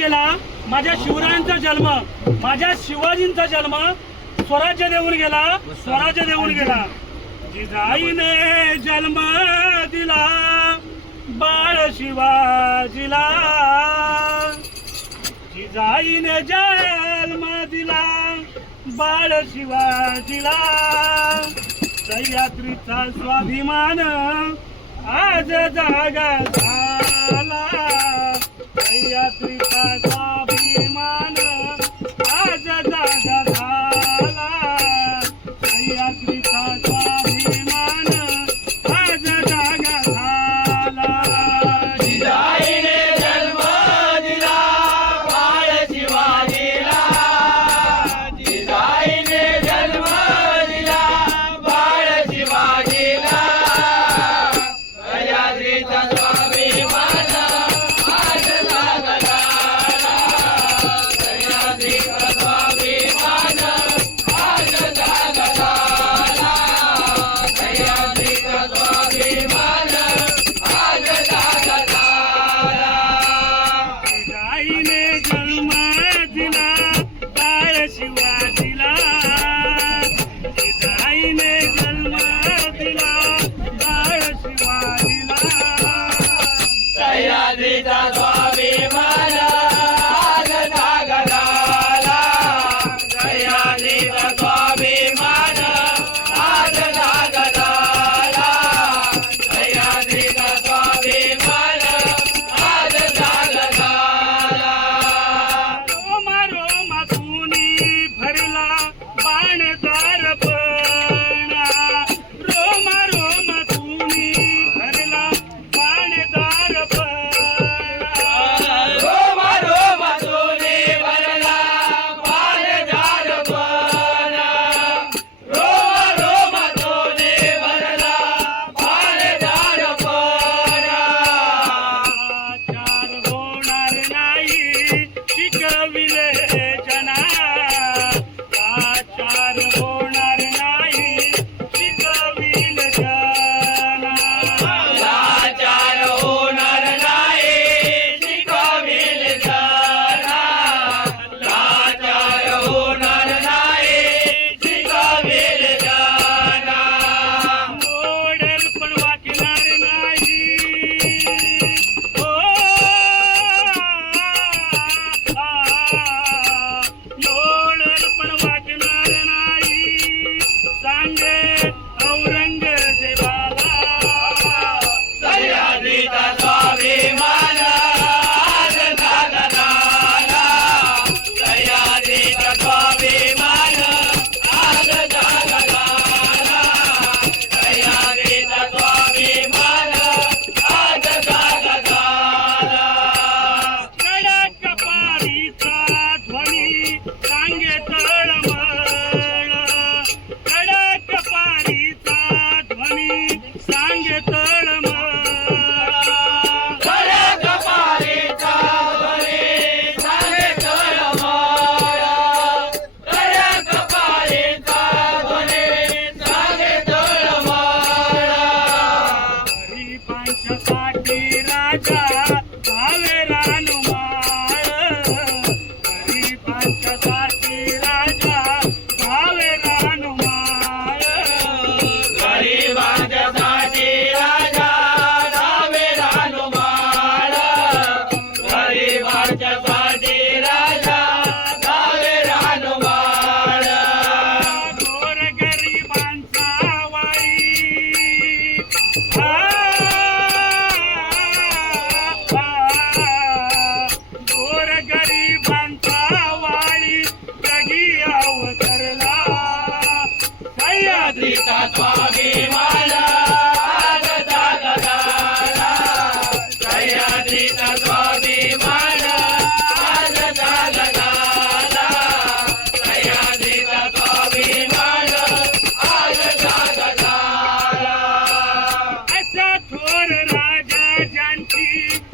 गेला माझ्या शिवरायांचा जन्म माझ्या शिवाजींचा जन्म स्वराज्य देऊन गेला स्वराज्य देऊन गेला. जिजाईने जन्म दिला बाळ शिवाजीला. जिजाईने जन्म दिला बाळ शिवाजीला. सह्याद्रीचा स्वाभिमान आज जागा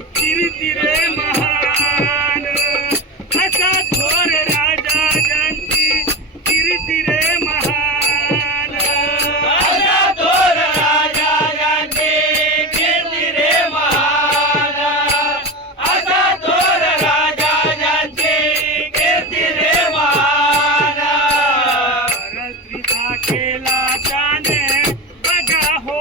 तिरे महान. असा थोर राजा जानकी तिरे तिरे महान. असा राजा जानकी तिरे तिरे महान राजा जानकी तिरे तिरे महान. रात्रीचा केला त्याने बघा हो